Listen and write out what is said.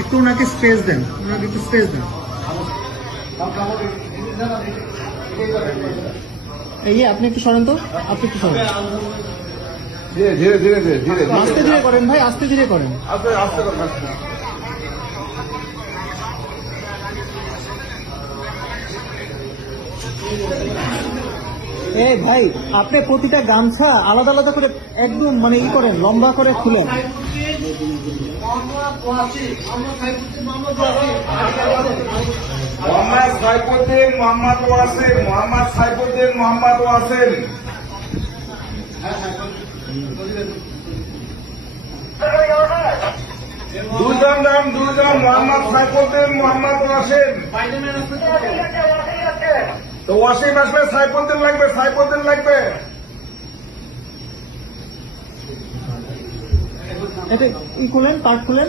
একটু ওনাকে স্পেস দেন, ওনাকে একটু স্পেস দেন। এই আপনি একটু সরেন তো, আপনি একটু সরেন। ধীরে ধীরে ধীরে ধীরে ধীরে আস্তে ধীরে করেন ভাই, আস্তে ধীরে করেন। আস্তে আস্তে কথা। এই ভাই, আপনি প্রতিটা গামছা আলাদা আলাদা করে একদম মানে ই করেন, লম্বা করে খুলেন। মোহাম্মদ সাইফুদ্দিন মোহাম্মদ ওয়াসিম, মোহাম্মদ সাইফুদ্দিন মোহাম্মদ ওয়াসিম। দুজন নাম, দুজন, মোহাম্মদ সাইফুদ্দিন মোহাম্মদ ওয়াসিম। তো ওয়াসিম আসলে সাইফুদ্দিন লাগবে, সাইফুদ্দিন লাগবে। এটা ই খুলেন, পার্ট খুলেন।